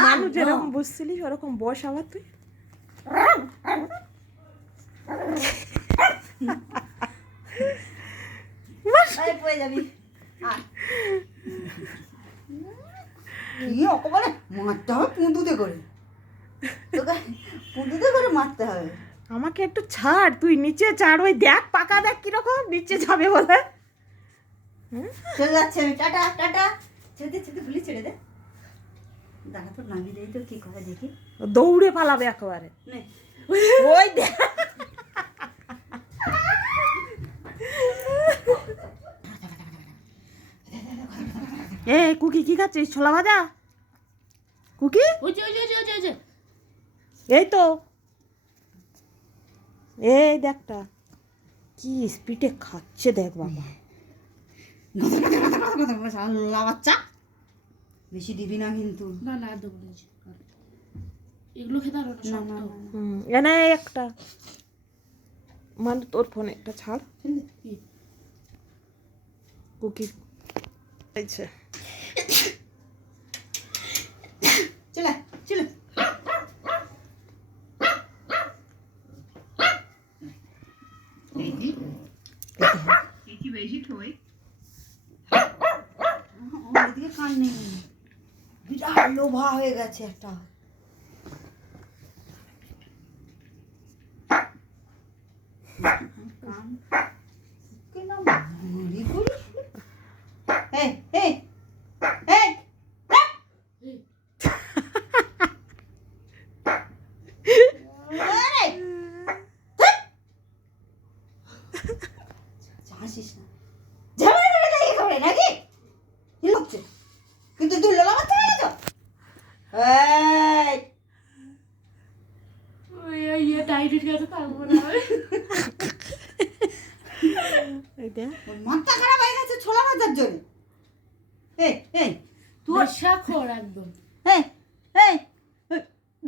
মানুষ যেরকম বুঝছিলিস ওরকম বস আবার তুই। পড়ে যাবি। কি অকবারে মারতে হবে পুঁতুতে করে, তোকে পুঁতুতে করে মারতে হবে। আমাকে একটু ছাড়, তুই নিচে ছাড়, ওই দেখ পাকা দেখ কিরকম নিচে যাবে বলে। চলে যাচ্ছে আমি, টাটা টাটা। ছেড়ে দে, ছেড়ে দে, ভুলি ছেড়ে দে। দাঁড়া তো নামিয়ে দেই তো কি করে দেখি। দৌড়ে পালাবে একেবারে। নে ওই দেখ এ কুকি কি খাচ্ছিস? ছোলা ভাজা কুকি? এই তো এই দেখটা কি স্পিডে খাচ্ছে দেখ বাবা। বাচ্চা বেশি দিবি না কিন্তু। না না দেবো না, এগুলো খেতে পারো না, শক্ত। এনে একটা মানে তোর ফোনে একটা ছাড় কুকি আচ্ছা চলে চলে। ওদিকে কান নেই, বিরাট লোভা হয়ে গেছে একটা। কিন্তু তুই লোলা মারতে পারলি তো। মাথা খারাপ হয়ে গেছে ছোলা ভাজার জন্য।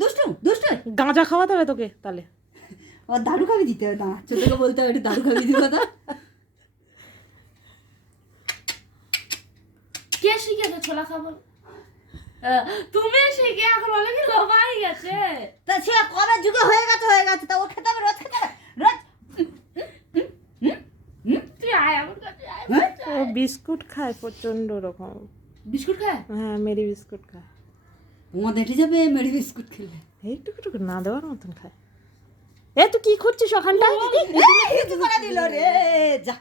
দুষ্টু দুষ্টু গাঁজা খাওয়াতে হবে তোকে তাহলে। ও দারু খাবি দিতে হবে, দাঁড়া ছোটকে বলতে হবে একটু দারু খাবি দিব। কে শিখেছে ছোলা খাবো? তুমি শিখে এখন অনেক লোভা হয়ে গেছে। তা সে কবে যুগে হয়ে গেছে তা ও খেতে হবে, রোজ খেতে হবে রোজ। তুই আয় আমার কাছে আয়। ও বিস্কুট খায় প্রচন্ড রকম। বিস্কুট খায়? হ্যাঁ মেরি বিস্কুট খায়। তোমার হেঁটে যাবে মেরি বিস্কুট খেলে। এইটুকু না দেওয়ার মতন খায়। এ তুই কি করছিস ওখানটা? হিচু করে দিল রে, যা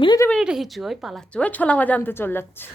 মিনিটে মিনিটে হিচু, ওই পালাচ্ছে, ওই ছোলা ভাজা আনতে চলে যাচ্ছে।